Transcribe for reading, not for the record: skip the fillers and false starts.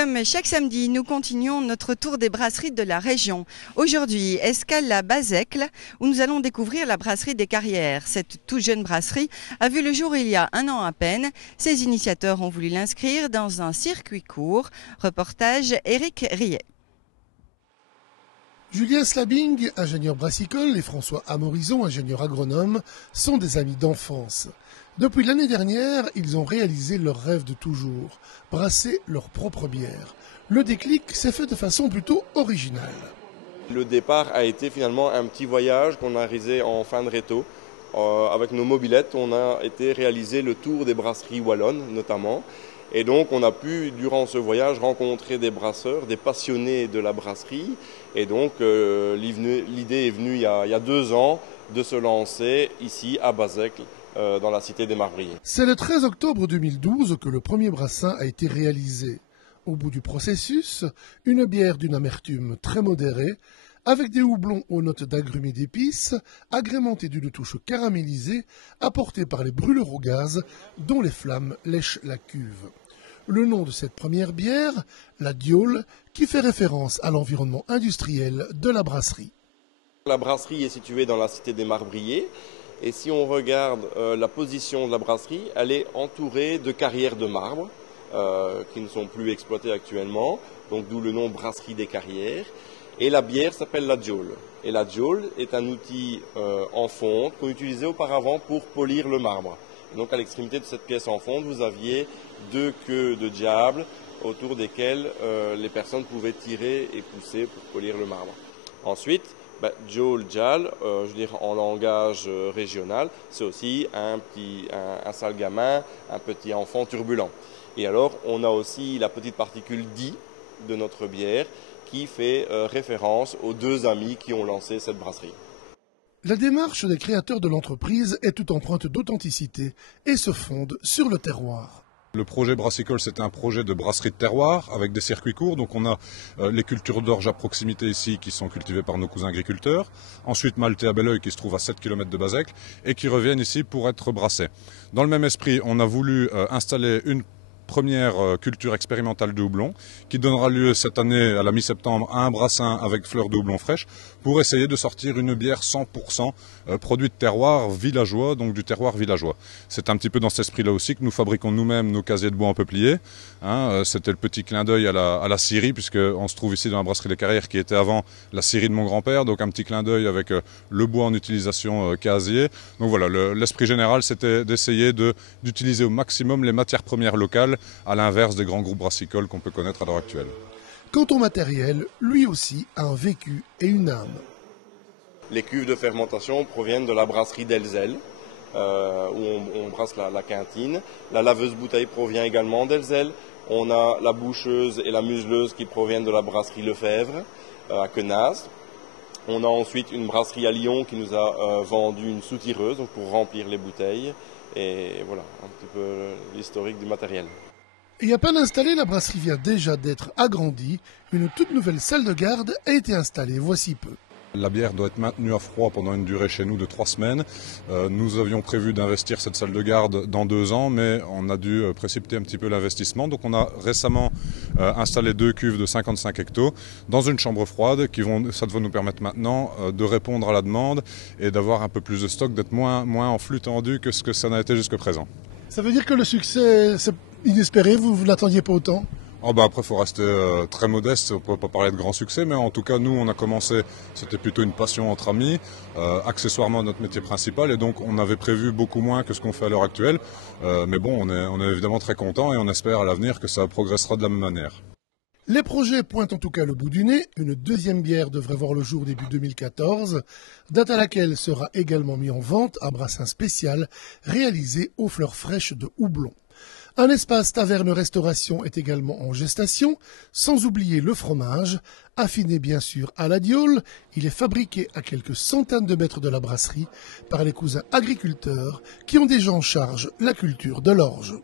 Comme chaque samedi, nous continuons notre tour des brasseries de la région. Aujourd'hui, escale à Bazecle, où nous allons découvrir la brasserie des Carrières. Cette toute jeune brasserie a vu le jour il y a un an à peine. Ses initiateurs ont voulu l'inscrire dans un circuit court. Reportage Éric Riet. Julien Slabing, ingénieur brassicole, et François Amorison, ingénieur agronome, sont des amis d'enfance. Depuis l'année dernière, ils ont réalisé leur rêve de toujours, brasser leur propre bière. Le déclic s'est fait de façon plutôt originale. Le départ a été finalement un petit voyage qu'on a réalisé en fin de réto. Avec nos mobylettes, on a été réaliser le tour des brasseries wallonnes notamment. Et donc on a pu, durant ce voyage, rencontrer des brasseurs, des passionnés de la brasserie. Et donc l'idée est venue il y a 2 ans de se lancer ici à Bazecle, dans la cité des Marbriers. C'est le 13 octobre 2012 que le premier brassin a été réalisé. Au bout du processus, une bière d'une amertume très modérée, avec des houblons aux notes d'agrumes et d'épices, agrémentée d'une touche caramélisée, apportée par les brûleurs au gaz, dont les flammes lèchent la cuve. Le nom de cette première bière, la Diaule, qui fait référence à l'environnement industriel de la brasserie. La brasserie est située dans la cité des Marbriers. Et si on regarde la position de la brasserie, elle est entourée de carrières de marbre qui ne sont plus exploitées actuellement, donc d'où le nom brasserie des Carrières. Et la bière s'appelle la Diaule. Et la Diaule est un outil en fonte qu'on utilisait auparavant pour polir le marbre. Et donc à l'extrémité de cette pièce en fonte, vous aviez 2 queues de diable autour desquelles les personnes pouvaient tirer et pousser pour polir le marbre. Ensuite, Diaule, Dial, je veux dire en langage régional, c'est aussi un sale gamin, un petit enfant turbulent. Et alors, on a aussi la petite particule di de notre bière qui fait référence aux 2 amis qui ont lancé cette brasserie. La démarche des créateurs de l'entreprise est toute empreinte d'authenticité et se fonde sur le terroir. Le projet brassicole, c'est un projet de brasserie de terroir avec des circuits courts. Donc on a les cultures d'orge à proximité ici qui sont cultivées par nos cousins agriculteurs. Ensuite Maltais à Belleuil qui se trouve à 7 km de Bazecle et qui reviennent ici pour être brassés. Dans le même esprit, on a voulu installer une première culture expérimentale de houblon qui donnera lieu cette année à la mi-septembre à un brassin avec fleurs de houblon fraîche pour essayer de sortir une bière 100% produit de terroir villageois, donc du terroir villageois. C'est un petit peu dans cet esprit-là aussi que nous fabriquons nous-mêmes nos casiers de bois en peuplier. C'était le petit clin d'œil à la scierie, puisqu'on se trouve ici dans la brasserie des Carrières qui était avant la scierie de mon grand-père, donc un petit clin d'œil avec le bois en utilisation casier. Donc voilà, l'esprit général c'était d'essayer d'utiliser au maximum les matières premières locales, à l'inverse des grands groupes brassicoles qu'on peut connaître à l'heure actuelle. Quant au matériel, lui aussi a un vécu et une âme. Les cuves de fermentation proviennent de la brasserie d'Elzel, où on brasse la quintine. La laveuse bouteille provient également d'Elzel. On a la boucheuse et la museleuse qui proviennent de la brasserie Lefebvre, à Quenaz. On a ensuite une brasserie à Lyon qui nous a vendu une soutireuse pour remplir les bouteilles. Et voilà, un petit peu l'historique du matériel. Et à peine installée, la brasserie vient déjà d'être agrandie. Une toute nouvelle salle de garde a été installée voici peu. La bière doit être maintenue à froid pendant une durée chez nous de 3 semaines. Nous avions prévu d'investir cette salle de garde dans 2 ans, mais on a dû précipiter un petit peu l'investissement. Donc on a récemment installé 2 cuves de 55 hectos dans une chambre froide. Ça va nous permettre maintenant de répondre à la demande et d'avoir un peu plus de stock, d'être moins en flux tendu que ce que ça n'a été jusqu'à présent. Ça veut dire que le succès, c'est inespéré, vous ne l'attendiez pas autant ? Après, il faut rester très modeste, on ne peut pas parler de grand succès, mais en tout cas, nous, on a commencé, c'était plutôt une passion entre amis, accessoirement notre métier principal, et donc on avait prévu beaucoup moins que ce qu'on fait à l'heure actuelle. Mais bon, on est évidemment très content et on espère à l'avenir que ça progressera de la même manière. Les projets pointent en tout cas le bout du nez. Une 2e bière devrait voir le jour début 2014, date à laquelle sera également mis en vente un brassin spécial réalisé aux fleurs fraîches de houblon. Un espace taverne-restauration est également en gestation, sans oublier le fromage, affiné bien sûr à la Diaule. Il est fabriqué à quelques centaines de mètres de la brasserie par les cousins agriculteurs qui ont déjà en charge la culture de l'orge.